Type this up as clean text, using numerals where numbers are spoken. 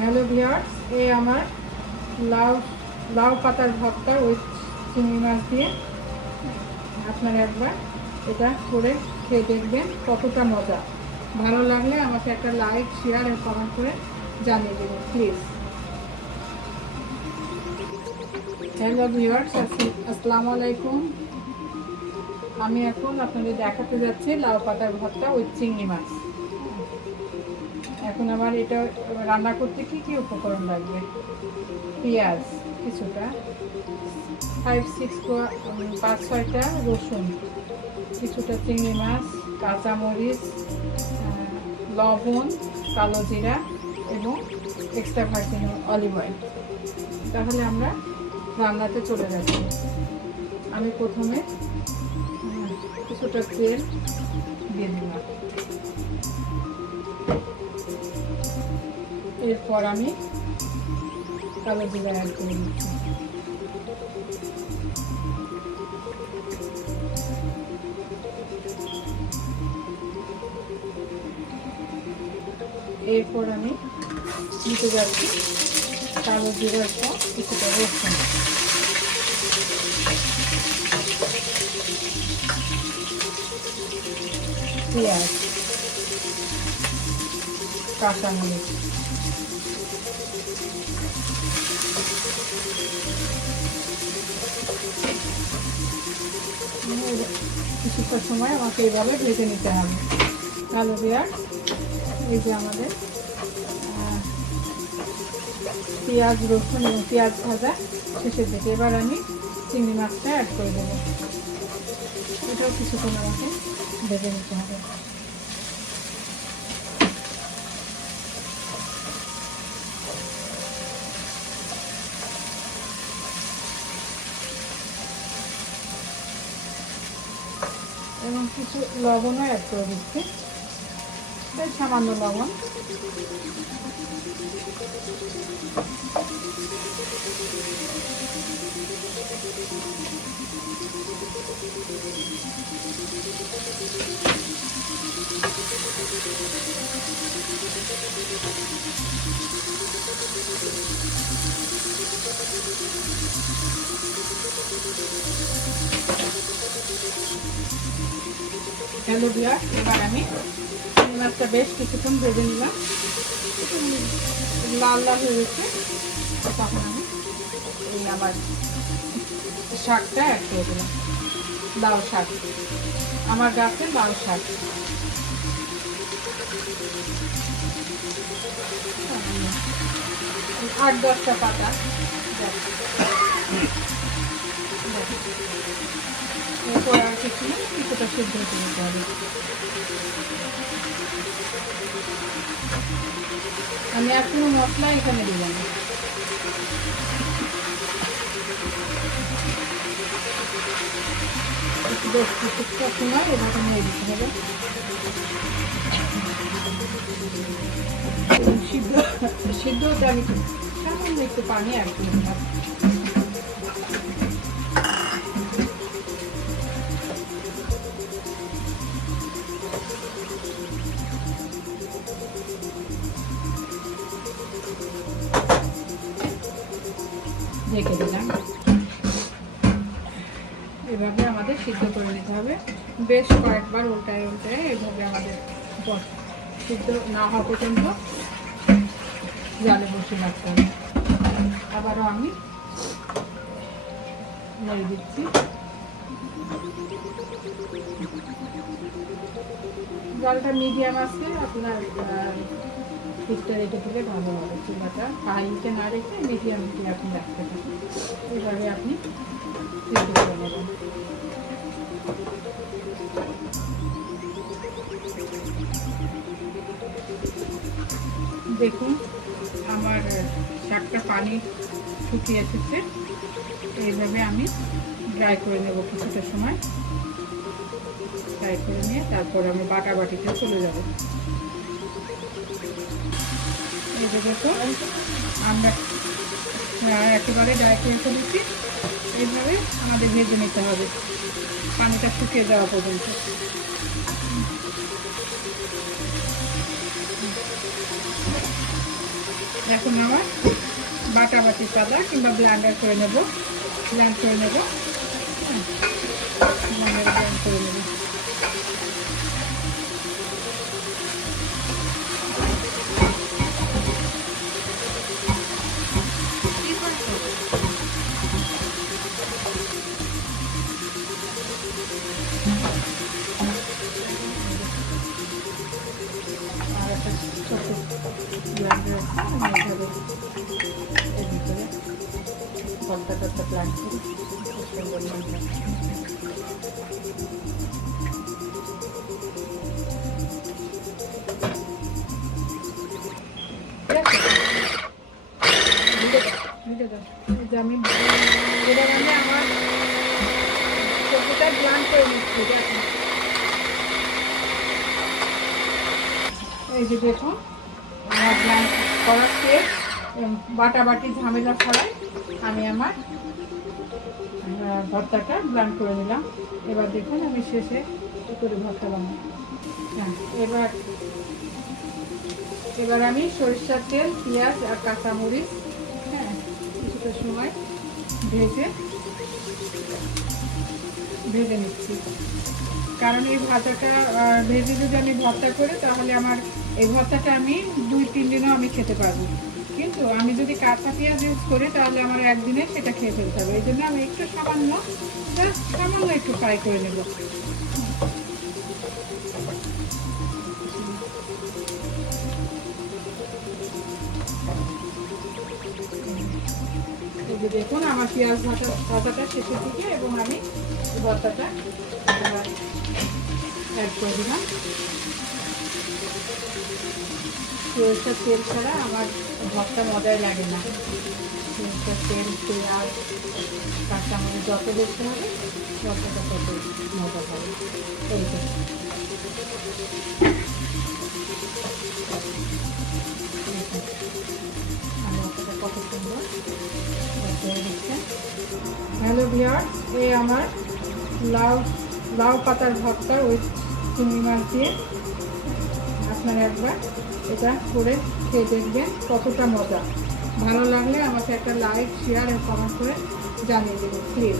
Hello viewers, এই আমার লাউ লাউ পাতার ভর্তা ওই চিংড়ি মাছ দিয়ে। আপনারা একবার এটা করে খেয়ে দেখবেন কতটা মজা। ভালো লাগলে আমাকে একটা লাইক, শেয়ার আর কমেন্ট করে জানিয়ে দেবেন প্লিজ। হ্যালো ভিউয়ার্স, আসসালামু আলাইকুম। আমি এখন আপনাদের দেখাতে যাচ্ছি লাউ পাতার ভর্তা ওই চিংড়ি মাছ। এখন আমার এটা রান্না করতে কি কি উপকরণ লাগবে: পেঁয়াজ কিছুটা, 5-6টা রসুন, কিছুটা চিংড়ি মাছ, কাঁচামরিচ, লবণ, কালো জিরা এবং এক্সট্রা ভার্জিন অলিভ অয়েল। তাহলে আমরা রান্নাতে চলে যাচ্ছি। আমি প্রথমে কিছুটা তেল দিয়ে দিলাম, এরপর আমি কালো জিরা অ্যাড করে দিচ্ছি। এরপর আমি দিতে যাচ্ছি কালো জিরার পর কিছুটা রসুন, পেঁয়াজ, কাঁচামরিচ, কিছুটা সময় আমাকে এইভাবে ভেজে নিতে হবে। কালো পেঁয়াজ, এই যে আমাদের পেঁয়াজ, রসুন এবং পেঁয়াজ ভাজা শেষের দিকে। এবার আমি চিংড়ি মাছটা অ্যাড করে দেবো। এটাও কিছুক্ষণ আমাকে ভেজে নিতে হবে। এবং কিছু লবণও অ্যাড করে দিচ্ছি, সামান্য লবণ। হ্যালো ভিউয়ার্স, এবার আমি মাছটা বেশ কিছুক্ষণ ভেজে নিলাম, লাল লাল হয়ে গেছে। তখন আমি এই আমার শাকটা অ্যাড করে দিলাম। লাউ শাক, আমার গাছের লাউ শাক। 8-10টা পাতা। এরপর আর কিছুটা সিদ্ধ হতে দিতে হবে। আমি আর কোনো মশলা এখানে দিলাম না। কিছুটা সময় এভাবে নিয়ে দিতে হবে। সিদ্ধ হতে আমি সামান্য একটু পানি অ্যাড করে দিলাম। ঢেকে দিলাম। এভাবে আমাদের সিদ্ধ করে নিতে হবে বেশ কয়েকবার, উল্টায় উল্টায়। এভাবে আমাদের সিদ্ধ না হওয়া পর্যন্ত জালে বসে রাখতে হবে। আবারও আমি নেড়ে দিচ্ছি। জলটা মিডিয়াম আছে, আপনার হিটটা রেখে দিলে ভালো হবে। চুলাটা হাইতে না রেখে মিডিয়াম হিটে আপনি রাখতে পারেন। এইভাবে আপনি সিদ্ধ করে নেবেন। দেখুন আমার শাকটা পানি শুকিয়ে এসেছে। এইভাবে আমি ড্রাই করে নেব কিছুটা সময়। ড্রাই করে নিয়ে তারপর আমি বাটিতে চলে যাব। এই যে দেখো, আমরা একেবারে ড্রাই করে ফেলেছি। এইভাবে আমাদের ভেজে নিতে হবে পানিটা শুকিয়ে যাওয়া পর্যন্ত। এখন আমার বাটাবাটি পাতা কিংবা ব্লেন্ডার করে নেব, ব্লেন্ড করে নেব, ব্লেন্ড করে নেব। আর একটা ছোট ব্লেন্ডার আছে, এর ভিতরে ভর্তাটা ব্লেন্ড করি, খুব সুন্দর লাগে। আমি এবার আমি আমার সবজিটা ব্লেন্ড করে নিচ্ছি। দেখুন, এই যে দেখুন আমার ব্লেন্ড করার শেষ, বাটাবাটি ঝামেলা ছাড়াই আমি আমার ভর্তাটা ব্লেন্ড করে নিলাম। এবার দেখুন আমি শেষে কী করে ভর্তা বানাই। হ্যাঁ, এবার আমি সরিষার তেল, পেঁয়াজ আর কাঁচামরিচ কিছুটা সময় ভেজে নিচ্ছি। কারণ এই ভাজাটা ভেজে যদি আমি ভর্তা করি তাহলে আমার এই ভর্তাটা আমি 2-3 দিনও আমি খেতে পারবো। কিন্তু আমি যদি কাঁচা পেঁয়াজ ইউজ করি তাহলে আমার একদিনে সেটা খেয়ে ফেলতে হবে। এই জন্য আমি একটু সামান্য একটু ফ্রাই করে নেব। দেখুন আমার পেঁয়াজ ভাজাটা শেষের দিকে এবং আমি ভর্তাটা অ্যাড করে দিলাম। সরিষার তেল ছাড়া আমার ভর্তা মজাই লাগে না। সরিষার তেল, পেঁয়াজ, কাঁচামরিচ যত বেশি হবে ভর্তাটা তত মজা হবে। এই তো কত সুন্দর দিচ্ছে। হ্যালো ভিউয়ার্স, এই আমার লাউ পাতার ভর্তা ওই চিংড়ি মাছ দিয়ে আপনারা একবার এটা করে খেয়ে দেখবেন কতটা মজা। ভালো লাগলে আমাকে একটা লাইক, শেয়ার আর কমেন্ট করে জানিয়ে দেবেন প্লিজ।